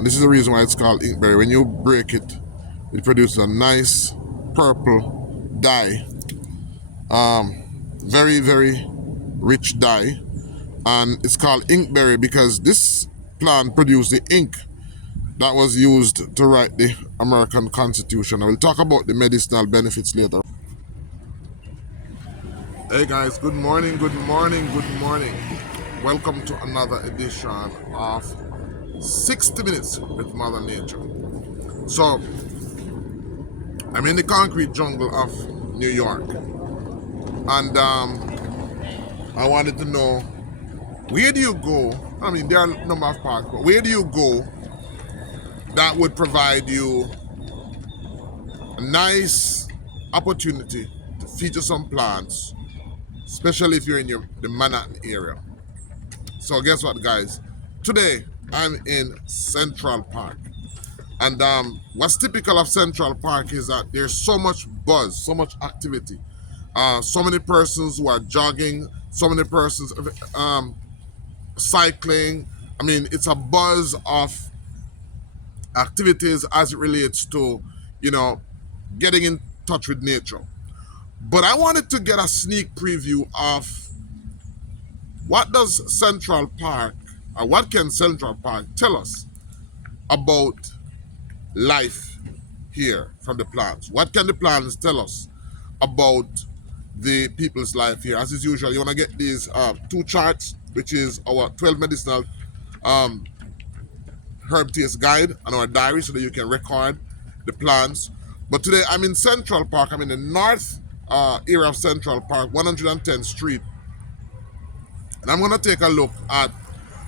And this is the reason why it's called inkberry. When you break it, it produces a nice purple dye. Very, very rich dye. And it's called inkberry because this plant produced the ink that was used to write the American Constitution. I will talk about the medicinal benefits later. Hey guys, good morning, good morning, good morning. Welcome to another edition of 60 Minutes with Mother Nature. So, I'm in the concrete jungle of New York. And I wanted to know, where do you go? I mean, there are a number of parks, but where do you go that would provide you a nice opportunity to feature some plants, especially if you're in the Manhattan area? So guess what, guys? Today, I'm in Central Park. And what's typical of Central Park is that there's so much buzz, so much activity. So many persons who are jogging, so many persons cycling. I mean, it's a buzz of activities as it relates to, getting in touch with nature. But I wanted to get a sneak preview of what does Central Park, or what can Central Park tell us about life here from the plants? What can the plants tell us about the people's life here? As is usual, you want to get these two charts, which is our 12 medicinal herb taste guide and our diary, so that you can record the plants. But today I'm in Central Park. I'm in the north area of Central Park, 110th Street. And I'm going to take a look at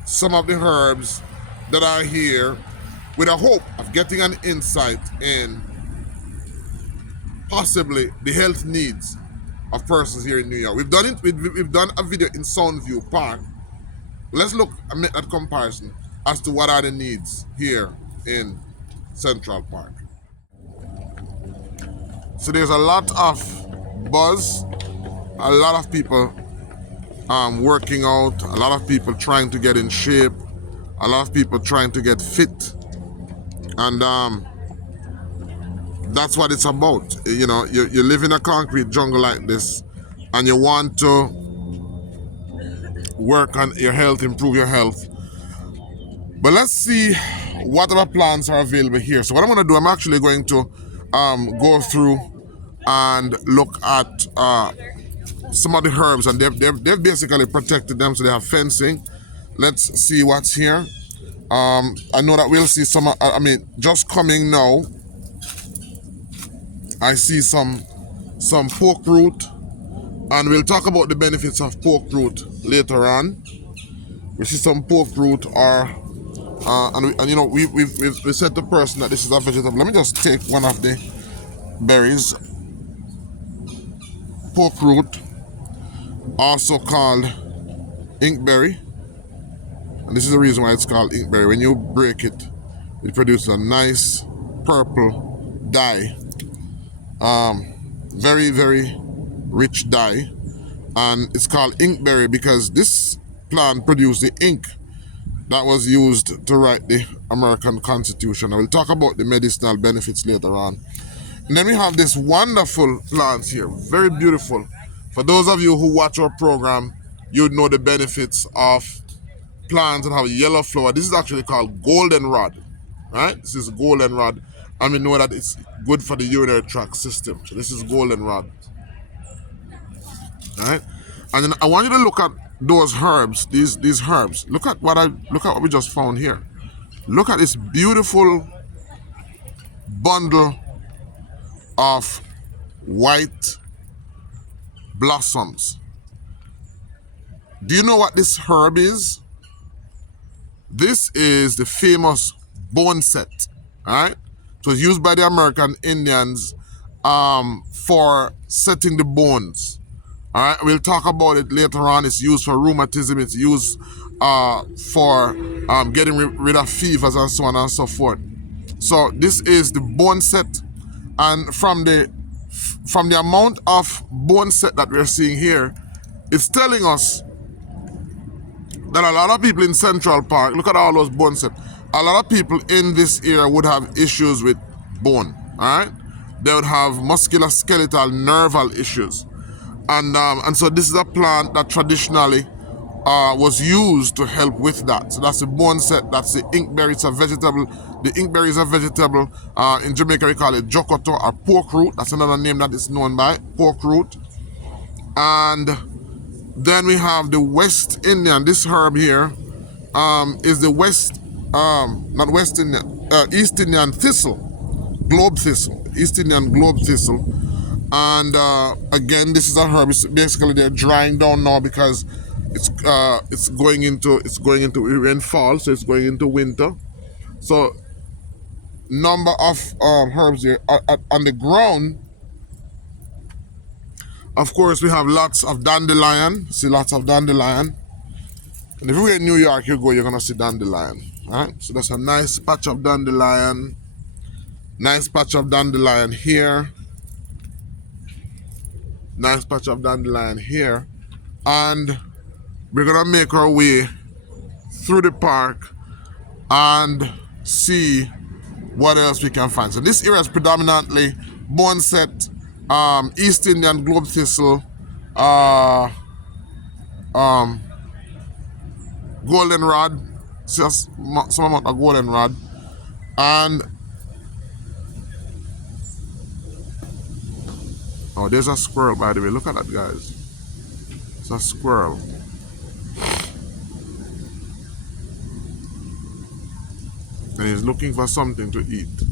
some of the herbs that are here with a hope of getting an insight in possibly the health needs of persons here in New York. We've done it. We've done a video in Soundview Park. Let's look at comparison as to what are the needs here in Central Park. So there's a lot of buzz, a lot of people working out, a lot of people trying to get in shape, a lot of people trying to get fit, and that's what it's about. You live in a concrete jungle like this, and you want to work on your health, improve your health. But let's see what other plants are available here. So what I'm going to do, I'm actually going to go through and look at some of the herbs, and they've basically protected them, so they have fencing. Let's see what's here. I know that we'll see some, just coming now, I see some pork root, and we'll talk about the benefits of pork root later on. We see some pork root, we said to the person that this is a vegetable. Let me just take one of the berries. Pork root, also called inkberry, and this is the reason why it's called inkberry. When you break it, it produces a nice purple dye. Very, very rich dye, and it's called inkberry because this plant produced the ink that was used to write the American Constitution. I will talk about the medicinal benefits later on. And then we have this wonderful plants here, very beautiful. For those of you who watch our program, you know the benefits of plants that have a yellow flower. This is actually called goldenrod, right? This is goldenrod, and we know that it's good for the urinary tract system. So this is goldenrod, right? And then I want you to look at those herbs, these herbs. Look at what we just found here. Look at this beautiful bundle of white blossoms. Do you know what this herb is? This is the famous bone set, all right? It was used by the American Indians for setting the bones. All right, we'll talk about it later on. It's used for rheumatism. It's used for getting rid of fevers and so on and so forth. So this is the bone set, and from the amount of bone set that we're seeing here, it's telling us that a lot of people in Central Park, look at all those bone set, a lot of people in this area would have issues with bone, all right? They would have musculoskeletal nerval issues. And so this is a plant that traditionally was used to help with that. So that's the bone set, that's the inkberry, it's a vegetable. The inkberry is a vegetable. In Jamaica we call it jokoto or pork root. That's another name that it's known by, pork root. And then we have the West Indian, this herb here is the East Indian thistle, globe thistle, East Indian globe thistle. And again, this is a herb. It's basically they're drying down now because it's going into rainfall, so it's going into winter. So number of herbs here on the ground. Of course, we have lots of dandelion. See lots of dandelion. And if you're in New York, you're gonna see dandelion. All right. So that's a nice patch of dandelion. Nice patch of dandelion here. Nice patch of dandelion here. And we're gonna make our way through the park and see what else we can find. So this area is predominantly boneset, East Indian globe thistle, goldenrod, just some amount of goldenrod, and oh, there's a squirrel, by the way. Look at that, guys. It's a squirrel. And he's looking for something to eat.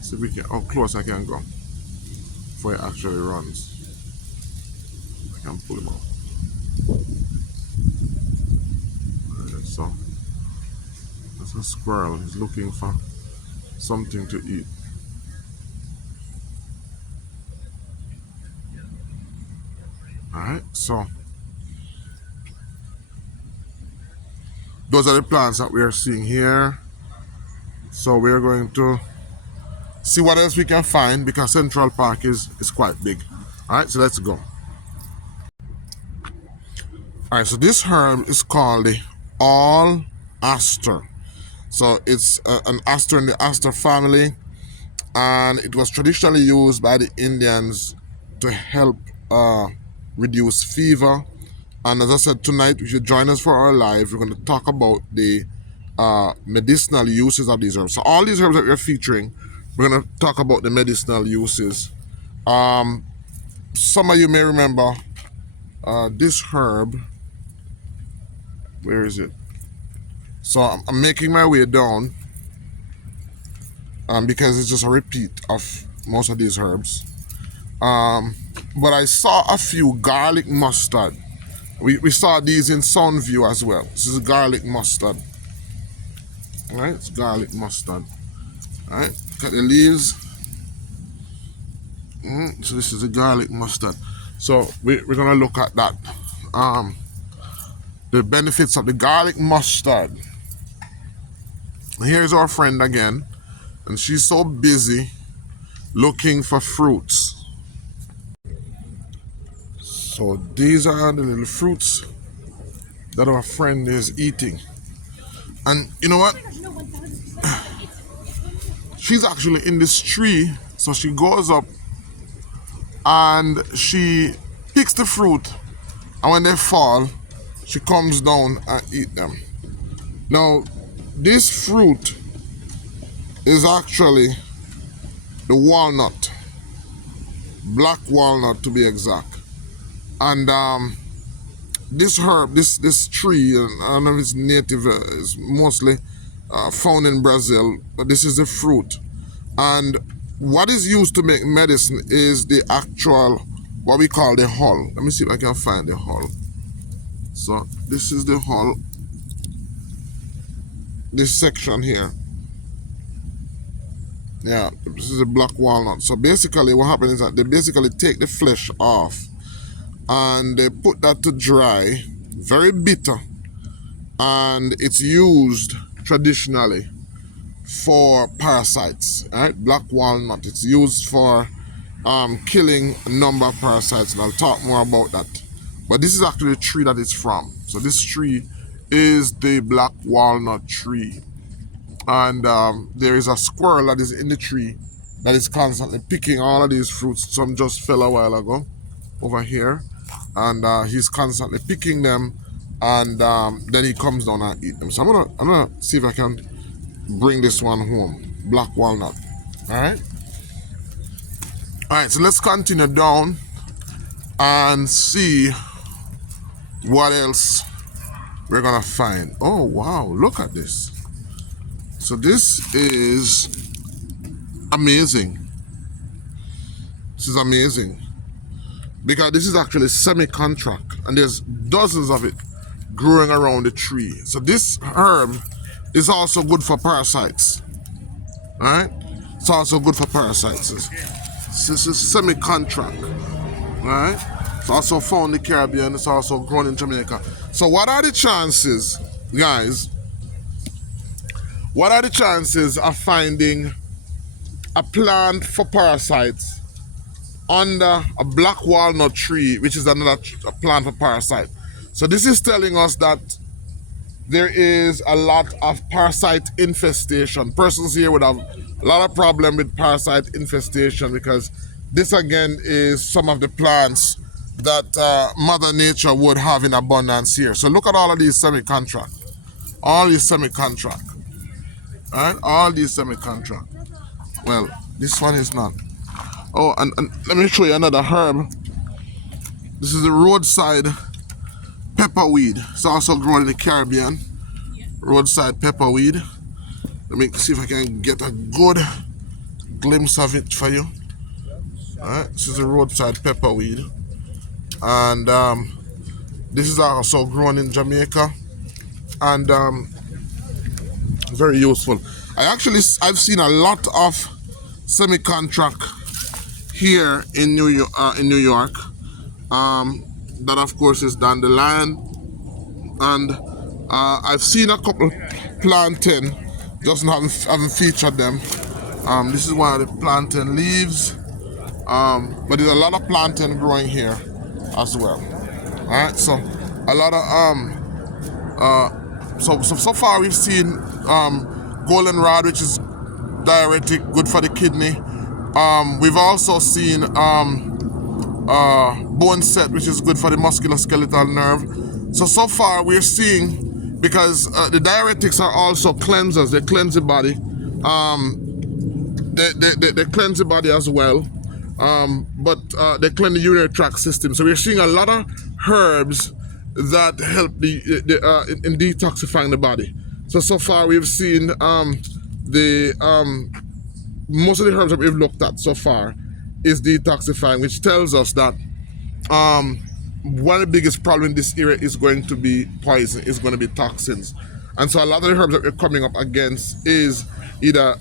See if we can, how close I can go before he actually runs. I can pull him out. Alright, so that's a squirrel. He's looking for something to eat. Alright, so those are the plants that we are seeing here. So we're going to see what else we can find because Central Park is quite big. Alright, so let's go. Alright, so this herb is called the all aster. So it's an aster in the aster family, and it was traditionally used by the Indians to help reduce fever. And as I said, tonight, if you join us for our live, we're going to talk about the medicinal uses of these herbs. So all these herbs that we're featuring, we're going to talk about the medicinal uses. Some of you may remember this herb. Where is it? So I'm making my way down because it's just a repeat of most of these herbs. But I saw a few garlic mustard. We saw these in Soundview as well. This is garlic mustard. All right, it's garlic mustard. All right, cut the leaves. So this is the garlic mustard. So we're gonna look at that. The benefits of the garlic mustard. Here's our friend again, and she's so busy looking for fruits. So these are the little fruits that our friend is eating. And you know what? She's actually in this tree, so she goes up and she picks the fruit, and when they fall, she comes down and eat them. Now, this fruit is actually the walnut, black walnut to be exact. And this herb, this tree, I don't know if it's native, it's mostly found in Brazil, but this is the fruit. And what is used to make medicine is the actual, what we call the hull. Let me see if I can find the hull. So this is the hull, this section here. Yeah, this is a black walnut. So basically what happens is that they basically take the flesh off and they put that to dry, very bitter, and it's used traditionally for parasites. All right, black walnut, it's used for killing a number of parasites, and I'll talk more about that. But this is actually the tree that it's from. So this tree is the black walnut tree. and there is a squirrel that is in the tree that is constantly picking all of these fruits. Some just fell a while ago over here, and he's constantly picking them, and then he comes down and eat them. So I'm gonna see if I can bring this one home. Black walnut. All right, so let's continue down and see what else we're gonna find. Oh wow, look at this. So this is amazing. This is amazing because this is actually semi-contract, and there's dozens of it growing around the tree. So this herb is also good for parasites. All right, it's also good for parasites. This is semi-contract. All right, it's also found in the Caribbean. It's also grown in Jamaica. So what are the chances, guys? What are the chances of finding a plant for parasites under a black walnut tree, which is another plant for parasite? So this is telling us that there is a lot of parasite infestation. Persons here would have a lot of problem with parasite infestation because this again is some of the plants that Mother Nature would have in abundance here. So look at all of these semi-contract. All these semi-contract. Alright, all these semi-contract. Well, this one is not. Oh, and let me show you another herb. This is the roadside pepperweed. It's also grown in the Caribbean. Roadside pepperweed. Let me see if I can get a good glimpse of it for you. Alright, this is a roadside pepperweed. And this is also grown in Jamaica. And very useful. I've seen a lot of semi-contract here in New York. That of course is dandelion, and I've seen a couple plantain, just haven't featured them. This is one of the plantain leaves, but there's a lot of plantain growing here as well. All right, so a lot of so far we've seen goldenrod, which is diuretic, good for the kidney. We've also seen bone set, which is good for the musculoskeletal nerve. So far we're seeing, because the diuretics are also cleansers, they cleanse the body. They cleanse the body as well, but they cleanse the urinary tract system. So we're seeing a lot of herbs that help in detoxifying the body. So far we've seen most of the herbs that we've looked at so far is detoxifying, which tells us that one of the biggest problems in this area is going to be poison, is going to be toxins. And so a lot of the herbs that we're coming up against is either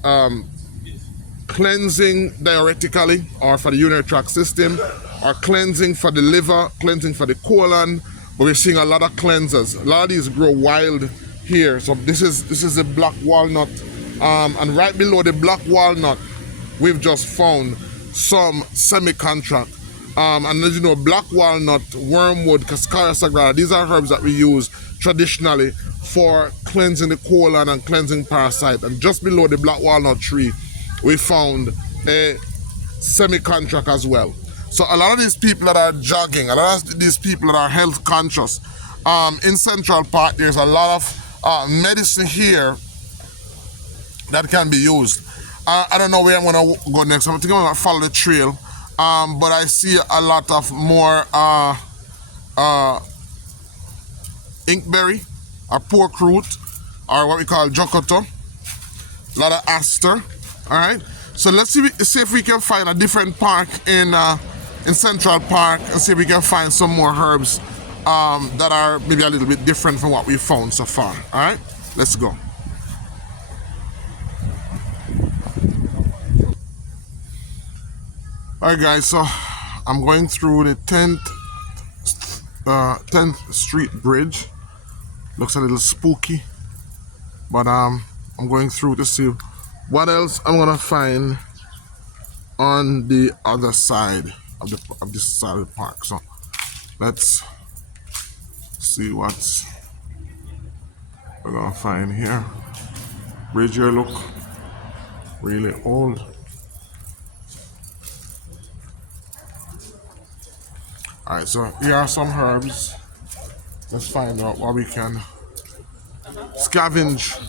cleansing diuretically or for the urinary tract system, or cleansing for the liver, cleansing for the colon. But we're seeing a lot of cleansers. A lot of these grow wild here. So this is the black walnut, and right below the black walnut we've just found some semi-contract, and as you know, black walnut, wormwood, cascara sagrada, these are herbs that we use traditionally for cleansing the colon and cleansing parasite. And just below the black walnut tree we found a semi-contract as well. So a lot of these people that are jogging, a lot of these people that are health conscious, in Central Park there's a lot of medicine here that can be used. I don't know where I'm going to go next. I'm thinking I'm going to follow the trail, but I see a lot of more inkberry, or pork root, or what we call jokoto, a lot of aster. All right, so let's see if we can find a different park in Central Park, and see if we can find some more herbs that are maybe a little bit different from what we've found so far. All right, let's go. Alright guys, so I'm going through the 10th Street Bridge. Looks a little spooky, but I'm going through to see what else I'm gonna find on the other side of this side of the park. So let's see what we're gonna find here. bridge here look really old. Alright, so here are some herbs. Let's find out what we can scavenge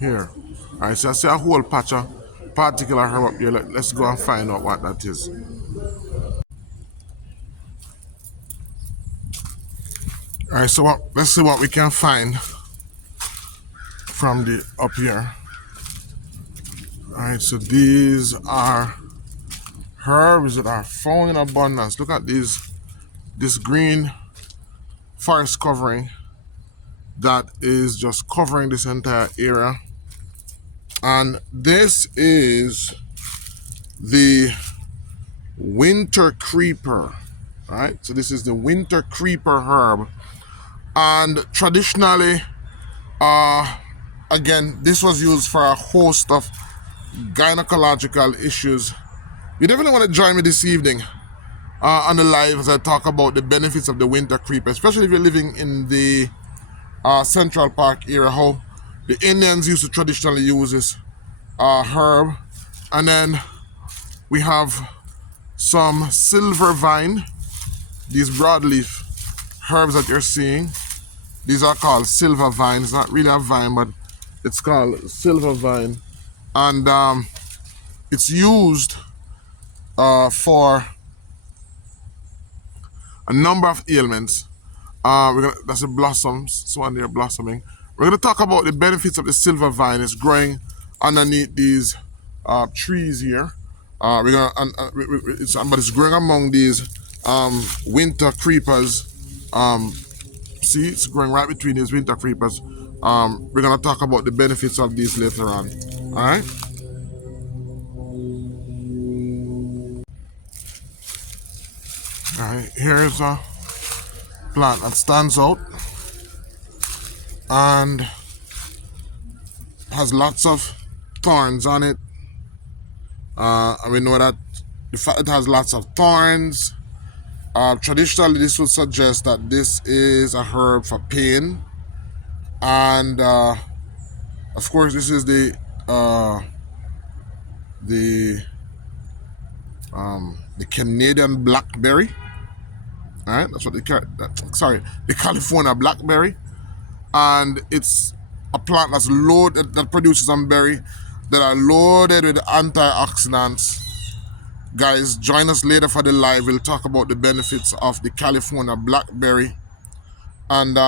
here. Alright, so I see a whole patch of particular herb up here. Let's go and find out what that is. Alright, so let's see what we can find from the up here. Alright, so these are herbs that are found in abundance. Look at this green forest covering that is just covering this entire area. And this is the winter creeper. Right? So this is the winter creeper herb. And traditionally, again, this was used for a host of gynecological issues. You definitely want to join me this evening on the live as I talk about the benefits of the winter creeper, especially if you're living in the Central Park area, how the Indians used to traditionally use this herb. And then we have some silver vine, these broadleaf herbs that you're seeing. These are called silver vine. It's not really a vine, but it's called silver vine. And it's used for a number of ailments. That's the blossoms, so on there blossoming. We're going to talk about the benefits of the silver vine. It's growing underneath these trees here. But it's growing among these winter creepers. See, it's growing right between these winter creepers. We're going to talk about the benefits of these later on. All right? All right, here's a plant that stands out and has lots of thorns on it. And we know that the fact it has lots of thorns, traditionally this would suggest that this is a herb for pain. And of course this is the Canadian blackberry. All right, that's what the California blackberry, and it's a plant that's loaded, that produces some berry that are loaded with antioxidants. Guys, join us later for the live. We'll talk about the benefits of the California blackberry and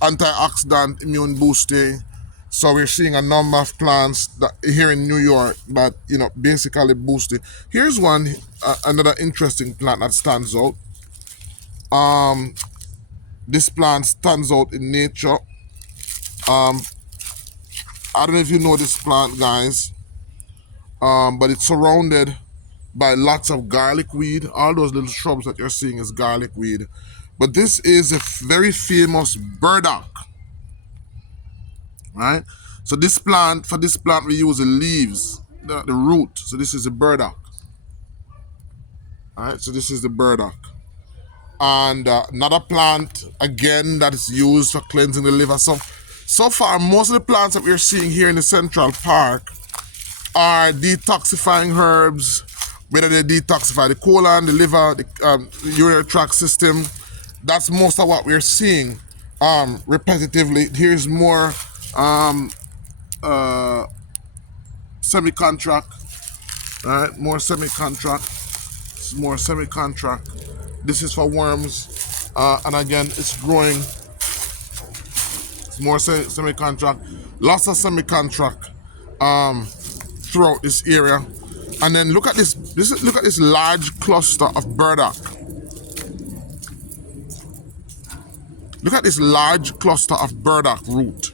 antioxidant, immune boosting. So we're seeing a number of plants that here in New York that basically boosting. Here's one, another interesting plant that stands out. This plant stands out in nature. I don't know if you know this plant, guys, but it's surrounded by lots of garlic weed. All those little shrubs that you're seeing is garlic weed. But this is a very famous burdock, right? So for this plant, we use the leaves, the root. So this is the burdock. All right, so this is the burdock. And another plant, again, that is used for cleansing the liver. So far, most of the plants that we're seeing here in the Central Park are detoxifying herbs, whether they detoxify the colon, the liver, the urinary tract system. That's most of what we're seeing repetitively. Here's more semi-contract, right? More semi-contract. This is for worms, and again, it's growing. It's more semi-contract. Lots of semi-contract throughout this area. And then look at this. Look at this large cluster of burdock. Look at this large cluster of burdock root.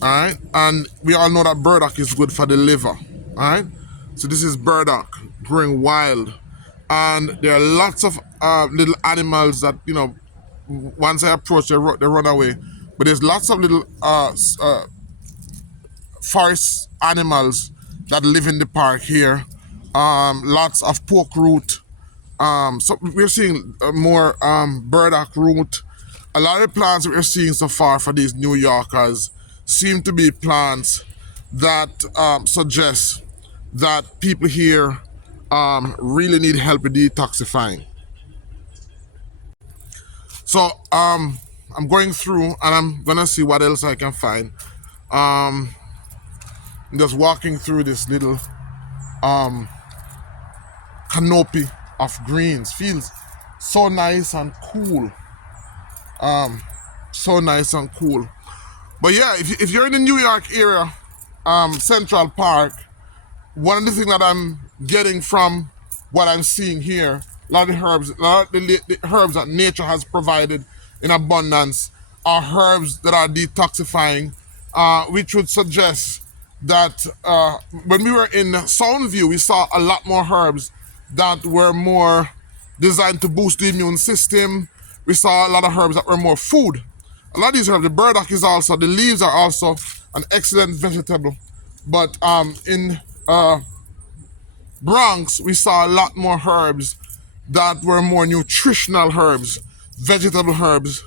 All right, and we all know that burdock is good for the liver. All right, so this is burdock growing wild, and there are lots of little animals that once I approach, they run away. But there's lots of little forest animals that live in the park here. Lots of pork root. So we're seeing more burdock root. A lot of the plants that we're seeing so far for these New Yorkers seem to be plants that suggest that people here really need help with detoxifying. So I'm going through and I'm gonna see what else I can find. I'm just walking through this little canopy of greens. Feels so nice and cool. So nice and cool. But yeah, if you're in the New York area, Central Park, one of the things that I'm getting from what I'm seeing here, a lot of the herbs that nature has provided in abundance are herbs that are detoxifying, which would suggest that when we were in Soundview, we saw a lot more herbs that were more designed to boost the immune system. We saw a lot of herbs that were more food. A lot of these herbs, the burdock is also, the leaves are also an excellent vegetable. But in Bronx, we saw a lot more herbs that were more nutritional herbs, vegetable herbs.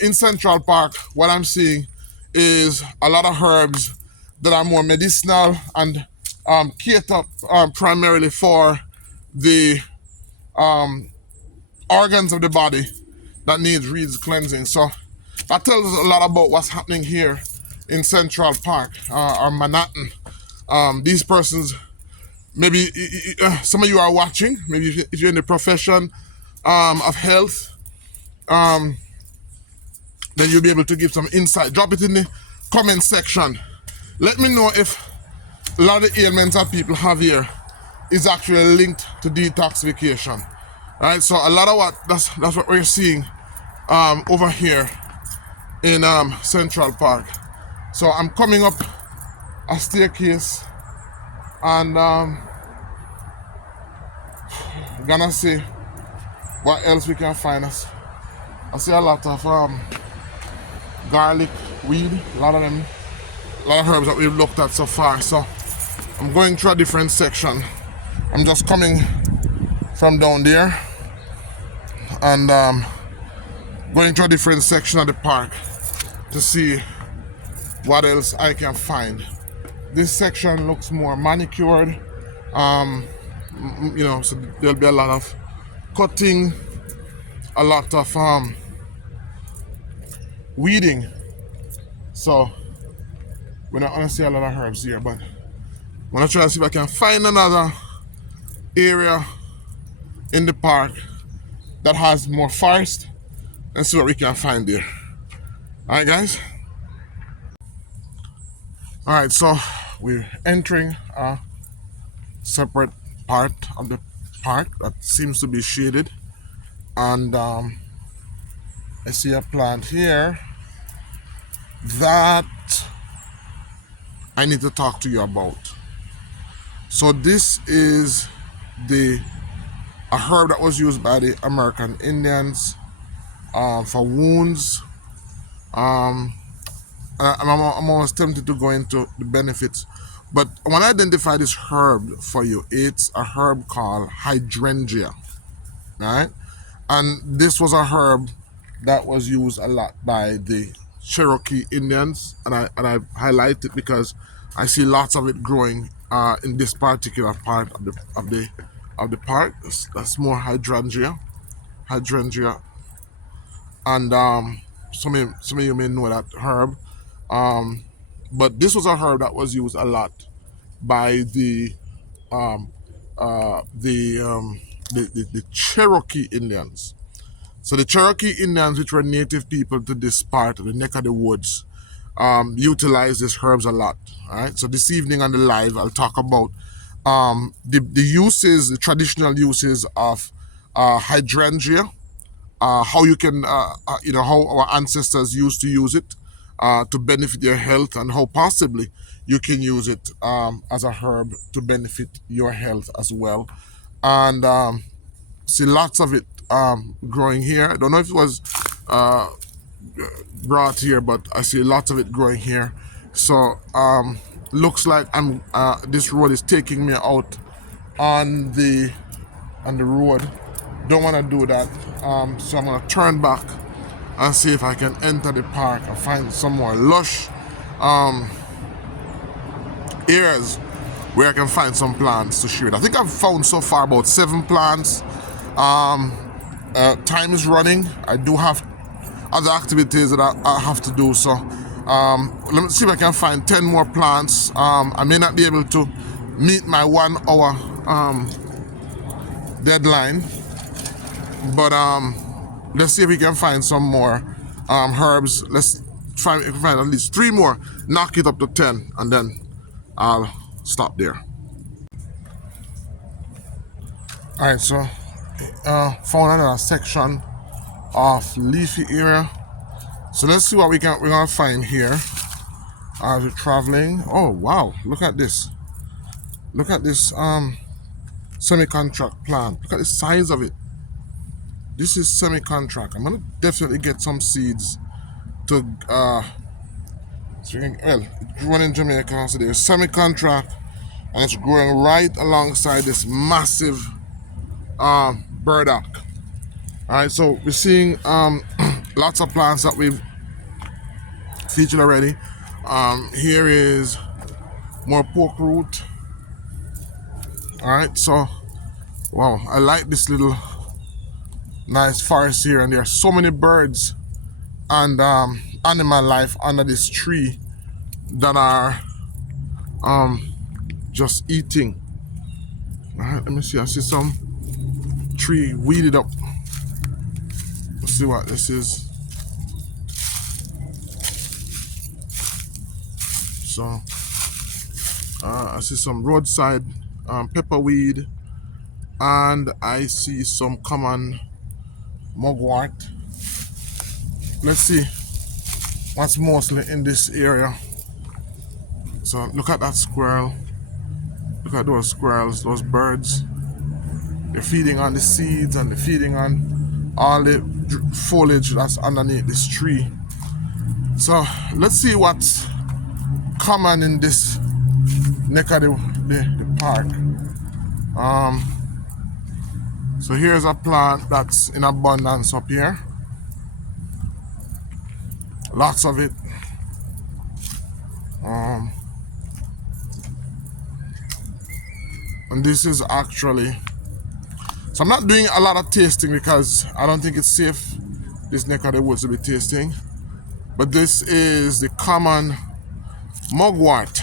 In Central Park, what I'm seeing is a lot of herbs that are more medicinal and cater primarily for the organs of the body that needs cleansing. So that tells us a lot about what's happening here in Central Park or Manhattan. These persons, maybe some of you are watching, maybe if you're in the profession of health, then you'll be able to give some insight. Drop it in the comment section. Let me know if a lot of the ailments that people have here is actually linked to detoxification. All right, so a lot of that's what we're seeing over here in Central Park. So I'm coming up a staircase and gonna see what else we can find us. I see a lot of garlic, weed, a lot of herbs that we've looked at so far. So I'm going through a different section. I'm just coming from down there and going to a different section of the park to see what else I can find. This section looks more manicured, so there'll be a lot of cutting, a lot of weeding. So we're not gonna see a lot of herbs here, but I'm gonna try to see if I can find another area in the park that has more forest and see what we can find there. All right, guys. All right, so we're entering a separate part of the park that seems to be shaded, and I see a plant here that I need to talk to you about. So this is a herb that was used by the American Indians for wounds. I'm almost tempted to go into the benefits, but I want to identify this herb for you. It's a herb called hydrangea, right? And this was a herb that was used a lot by the Cherokee Indians, and I highlight it because I see lots of it growing in this particular part of the park. That's more hydrangea, and some of you may know that herb. But this was a herb that was used a lot by the Cherokee Indians. So the Cherokee Indians, which were native people to this part of the neck of the woods, utilize these herbs a lot. All right. So this evening on the live, I'll talk about the uses, the traditional uses of hydrangea, how you can, how our ancestors used to use it to benefit their health, and how possibly you can use it as a herb to benefit your health as well. And see lots of it growing here. I don't know if it was brought here, but I see lots of it growing here. So looks like this road is taking me out on the road. Don't want to do that, so I'm going to turn back and see if I can enter the park and find some more lush um, areas where I can find some plants to share. I think I've found so far about 7 plants. Time is running. I do have other activities that I have to do. So let me see if I can find 10 more plants. I may not be able to meet my 1 hour deadline, but let's see if we can find some more herbs. Let's try if we find at least 3 more, knock it up to 10, and then I'll stop there. All right, so found another section of leafy area. So let's see what we're gonna find here as we're traveling. Oh wow, look at this. Look at this semi-contract plant. Look at the size of it. This is semi-contract. I'm gonna definitely get some seeds to well, it's grown in Jamaica, so there's semi-contract, and it's growing right alongside this massive burdock. All right, so we're seeing lots of plants that we've featured already. Here is more pork root. All right, so wow, I like this little nice forest here, and there are so many birds and animal life under this tree that are just eating. All right, let me see. I see some tree weeded up. Let's see what this is. So I see some roadside pepperweed, and I see some common mugwort. Let's see what's mostly in this area. So look at that squirrel. Look at those squirrels, those birds. They're feeding on the seeds, and they're feeding on all the foliage that's underneath this tree. So let's see what's common in this neck of the park. So here's a plant that's in abundance up here. Lots of it. And this is actually, so I'm not doing a lot of tasting because I don't think it's safe, this neck of the woods, to be tasting. But this is the common mugwort,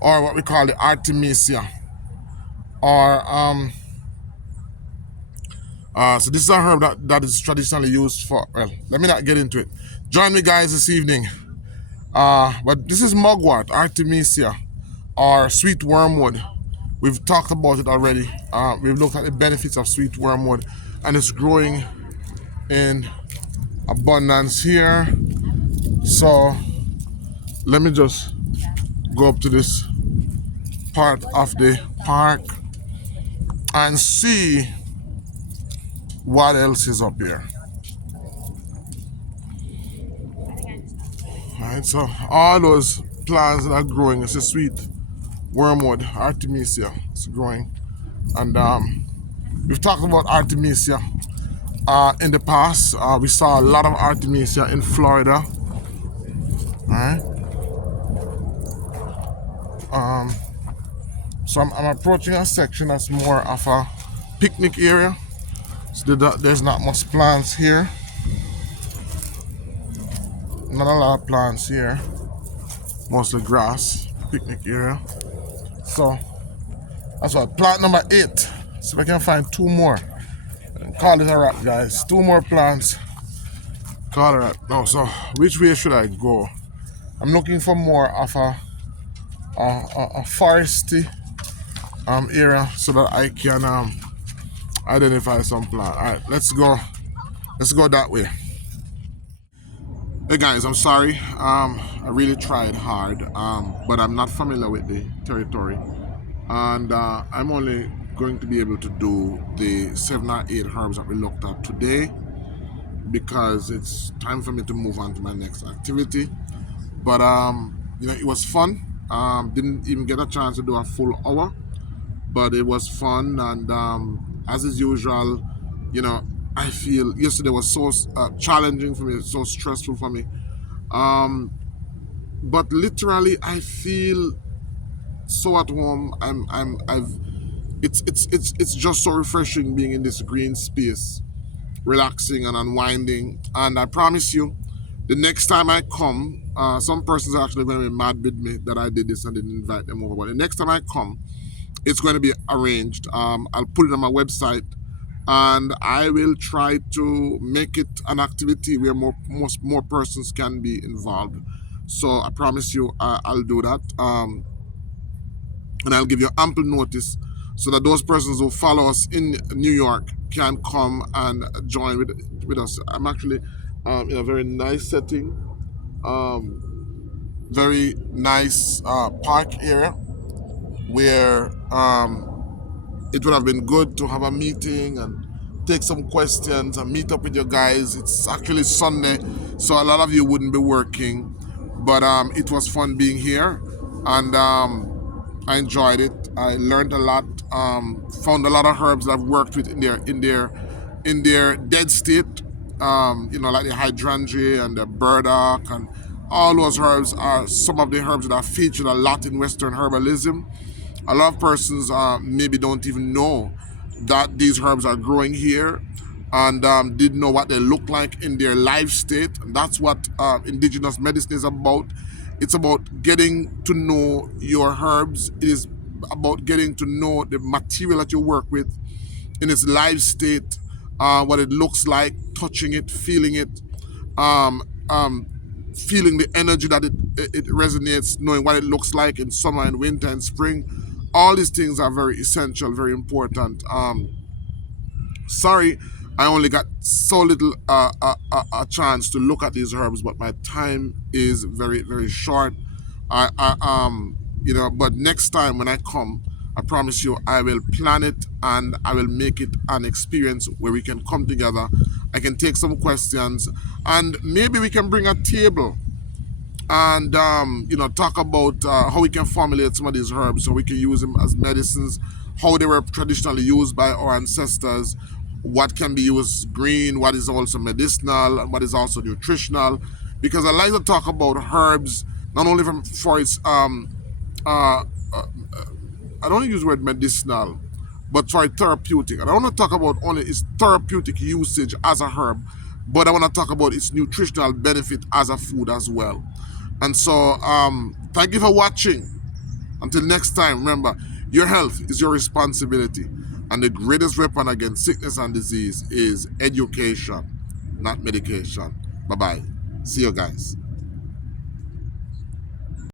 or what we call the Artemisia, or so this is a herb that is traditionally used for, well, let me not get into it. Join me guys this evening. But this is mugwort, Artemisia, or sweet wormwood. We've talked about it already. We've looked at the benefits of sweet wormwood, and it's growing in abundance here. So let me just go up to this part of the park and see what else is up here. Alright, so all those plants that are growing, it's a sweet wormwood, Artemisia, it's growing. And we've talked about Artemisia in the past. We saw a lot of Artemisia in Florida. Alright. So I'm approaching a section that's more of a picnic area. So there's not much plants here. Not a lot of plants here. Mostly grass, picnic area. So that's what, plant number 8. See if I can find 2 more. Call it a wrap, guys. 2 more plants. Call it a wrap. No, so which way should I go? I'm looking for more of a foresty area so that I can identify some plant. Alright, let's go that way. Hey guys, I'm sorry. I really tried hard, but I'm not familiar with the territory, and I'm only going to be able to do the 7 or 8 herbs that we looked at today, because it's time for me to move on to my next activity. But you know, it was fun. Didn't even get a chance to do a full hour, but it was fun. And as is usual, you know, I feel yesterday was so challenging for me, so stressful for me. but literally I feel so at home. I've it's just so refreshing being in this green space, relaxing and unwinding. And I promise you, the next time I come, some persons are actually going to be mad with me that I did this and didn't invite them over. But the next time I come, it's going to be arranged. I'll put it on my website, and I will try to make it an activity where more persons can be involved. So I promise you, I'll do that. And I'll give you ample notice so that those persons who follow us in New York can come and join with us. I'm actually in a very nice setting, very nice park area where it would have been good to have a meeting and take some questions and meet up with you guys. It's actually Sunday, so a lot of you wouldn't be working, but it was fun being here, and I enjoyed it. I learned a lot. Found a lot of herbs that I've worked with in their dead state. Like the hydrangea and the burdock, and all those herbs are some of the herbs that are featured a lot in Western herbalism. A lot of persons maybe don't even know that these herbs are growing here, and didn't know what they look like in their live state. And that's what indigenous medicine is about. It's about getting to know your herbs. It is about getting to know the material that you work with in its live state, what it looks like, touching it, feeling it, um, um, feeling the energy that it resonates, knowing what it looks like in summer and winter and spring. All these things are very essential, very important. Sorry, I only got so little a chance to look at these herbs, but my time is very very short. But next time when I come, I promise you, I will plan it and I will make it an experience where we can come together. I can take some questions, and maybe we can bring a table and talk about how we can formulate some of these herbs so we can use them as medicines, how they were traditionally used by our ancestors, what can be used green, what is also medicinal, and what is also nutritional. Because I like to talk about herbs not only for its uh, I don't use the word medicinal, but for therapeutic. And I want to talk about only its therapeutic usage as a herb, but I want to talk about its nutritional benefit as a food as well. And so, thank you for watching. Until next time, remember, your health is your responsibility, and the greatest weapon against sickness and disease is education, not medication. Bye bye. See you guys.